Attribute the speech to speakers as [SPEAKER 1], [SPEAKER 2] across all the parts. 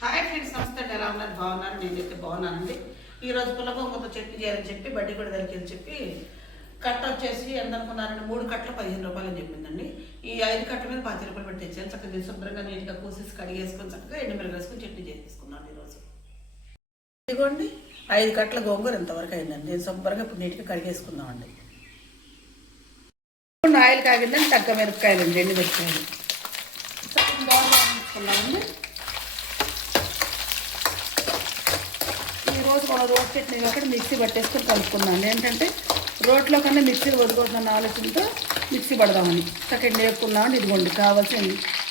[SPEAKER 1] Hi friends నమస్తే. అండి ఎలా ఉన్నారు? బాగున్నారు? నేనైతే బాగున్నానండి. ఈ రోజు పుల్లగొంగతో చట్నీ చేయాలని చెప్పి బడ్డీ కూడా దగ్గరికి చెప్పి కట్ట వచ్చేసి ఎంత అనుకున్నారండి? మూడు కట్టలు పదిహేను రూపాయలు అని చెప్పిందండి. ఈ ఐదు కట్టల మీద పాతి రూపాయలు పెట్టి తెచ్చాను చక్కగా శుభ్రంగా నీట్గా కోసేసి కడిగేసుకొని చక్కగా ఎండు మిరగ వేసుకొని చట్నీ చేసేసుకున్నాను ఈరోజు ఇదిగోండి ఐదు కట్టల గోంగూర ఎంతవరకు అయిందండి. నేను శుభ్రంగా ఇప్పుడు నీట్గా కడిగేసుకుందామండి ఆయిల్ కాగిందండి తగ్గ మిరపకాయలు అండి ఎండు మిరపకాయలు. బాగా వేసుకున్నామండి రోజు మన రోడ్ చట్నీ అక్కడ మిక్సీ పట్టేసుకొని కలుపుకున్నాను. ఏంటంటే రోట్లో కన్నా మిక్సీ వదులుకుంటున్న ఆలోచనతో మిక్సీ పడదామని. సెకండ్ వేపుకున్నామని ఇదిగోండి కావాల్సిన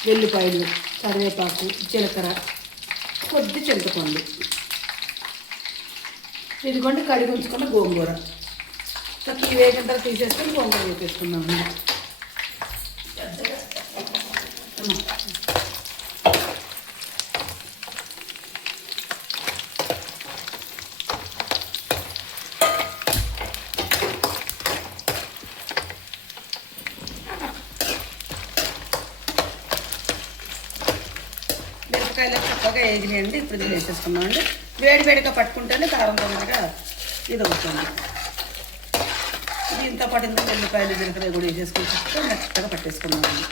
[SPEAKER 1] వెల్లిపాయలు కరివేపాకు జీలకర్ర కొద్ది చింతపండు. ఇదిగోండి కడిగి ఉంచుకున్న గోంగూర. ఈ వేగిన తర్వాత తీసేసుకొని గోంగూర వేపేసుకున్నాము మిరపకాయలు చక్కగా వేగినాయండి. ఇప్పుడు ఇది వేసేసుకున్నామండి వేడి వేడిగా పట్టుకుంటేనే కారం తొందరగా ఇది అవుతుంది. దీంతో పాటు ఇంత వెల్లిపాయలు జీలకర్ర కూడా వేసేసుకొని చక్కగా మెత్తగా పట్టేసుకున్నామండి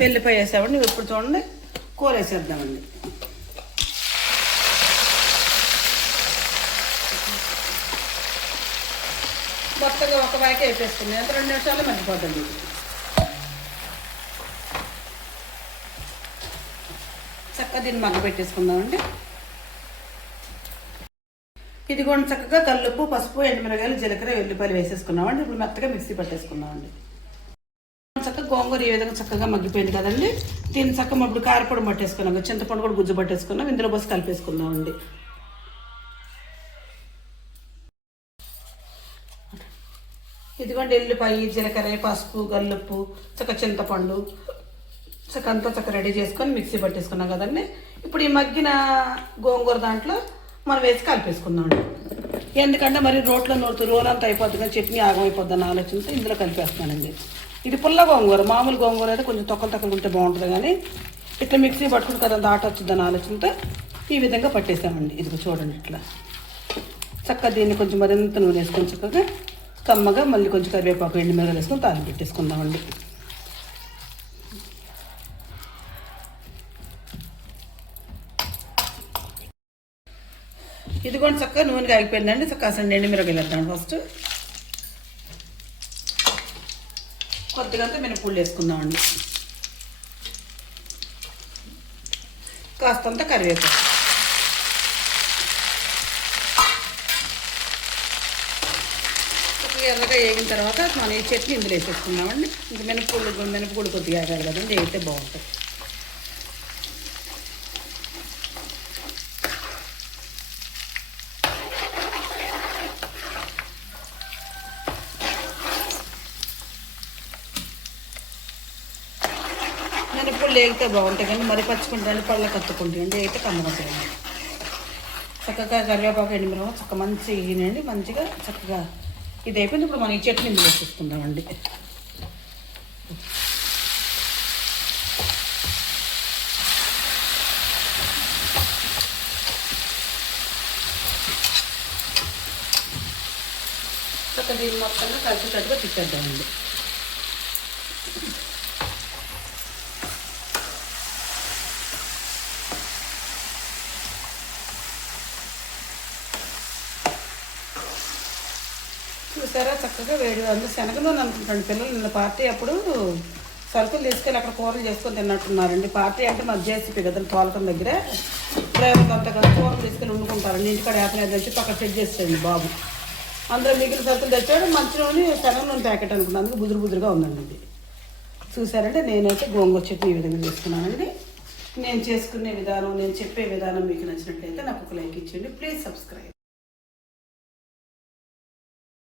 [SPEAKER 1] వెల్లిపాయ వేసామండి ఇప్పుడు చూడండి కూర వేసేద్దామండి మొత్తంగా ఒక వాయికే వేపేసుకుంది ఎంత రెండు నిమిషాలు మర్చిపోతుంది చక్కగా దీన్ని మగ్గ పెట్టేసుకుందామండి. ఇది కూడా చక్కగా కల్లుప్పు పసుపు ఎండుమిరగాయలు జీలకర్ర వెల్లిపాయలు వేసేసుకున్నామండి. ఇప్పుడు మెత్తగా మిక్సీ పట్టేసుకున్నామండి చక్కగా గోంగూర ఈ విధంగా చక్కగా మగ్గిపోయింది కదండి. దీన్ని చక్కగా ఇప్పుడు కారపొడి పట్టేసుకున్నాం. చింతపండు కూడా గుజ్జు పట్టేసుకున్నాం. ఇందులో బస్సు కలిపేసుకుందామండి. ఇదిగోండి ఎల్లిపాయి జీలకర్ర పసుపు గల్లుప్పు చక్క చింతపండు చక్క అంతా చక్క రెడీ చేసుకొని మిక్సీ పట్టేసుకున్నాం కదండి. ఇప్పుడు ఈ మగ్గిన గోంగూర దాంట్లో మనం వేసి కలిపేసుకుందాం ఎందుకంటే మరి రోట్లో నూరుతూ రోలంతా అయిపోతుంది కానీ చట్నీ ఆగమైపోద్ది అన్న ఆలోచనతో ఇందులో కలిపేస్తానండి ఇది పుల్ల గోంగూర మామూలు గోంగూర అయితే కొంచెం తొక్కలు తొక్కలు ఉంటే బాగుంటుంది కానీ ఇట్లా మిక్సీ పట్టుకుని కదా దాట వచ్చిందని ఆలోచనతో ఈ విధంగా పట్టేసామండి. ఇది చూడండి ఇట్లా. చక్కగా దీన్ని కొంచెం మరింత నూనె వేసుకొని చక్కగా కమ్మగా మళ్ళీ కొంచెం కరివేపాకు ఎండు మిరగలు వేసుకొని తాలింపు పెట్టేసుకుందామండి. ఇది కూడా చక్కగా నూనె కాగిపోయిందండి. చక్కగా అసలు ఎండు మిరగలు వేద్దాం ఫస్ట్. కొద్దిగా మినపూళ్ళు వేసుకుందామండి. కాస్తంత కరివేపాకు. ఎర్రగా వేగిన తర్వాత మనం ఈ చట్నీ ఇందులో వేసేసుకున్నామండి ఇంకా మినపూళ్ళు మినపూడి కొద్దిగా కదండి వేస్తే బాగుంటుంది. మినపూళ్ళు వేగితే బాగుంటాయి కానీ మరి పచ్చుకుంటాను పళ్ళ కత్తుకుంటాయండి అయితే కమ్మకుంటాయి చక్కగా కరివేపాకు ఎండిమిరప చక్క మంచిగా వేగినండి మంచిగా చక్కగా ఇది అయిపోయింది. ఇప్పుడు మనం ఈ చట్నీ ఇందులో చూసుకుందామండి. చక్క దీన్ని మొత్తంగా కలిసేటట్టుగా తిట్టేద్దామండి చూసారా? చక్కగా వేడి అందులో నూనె అనుకుంటాను పిల్లలు నిన్న పార్టీ అప్పుడు సరుకులు తీసుకెళ్ళి అక్కడ కూరలు చేసుకొని తిన్నట్టున్నారండి. పార్టీ అంటే మాకు జేసీపీ కదా తోలకం దగ్గర. డ్రైవర్లు అంతా కదా కూరలు తీసుకెళ్ళి వండుకుంటారండి. ఇంటికాడ యాత్ర తెచ్చి పక్కన సెట్ చేసేయండి బాబు. అందులో మిగిలిన సరుకులు తెచ్చాడు మంచి నూనె శనగ నూనె ప్యాకెట్ అనుకున్నాను అందుకు బుదురు బుదురుగా ఉందండి ఇది. చూసారంటే నేనైతే గోంగూర చట్నీ ఈ విధంగా చేసుకున్నానండి. నేను చేసుకునే విధానం నేను చెప్పే విధానం మీకు నచ్చినట్లయితే నాకు ఒక లైక్ ఇచ్చేయండి. Please subscribe.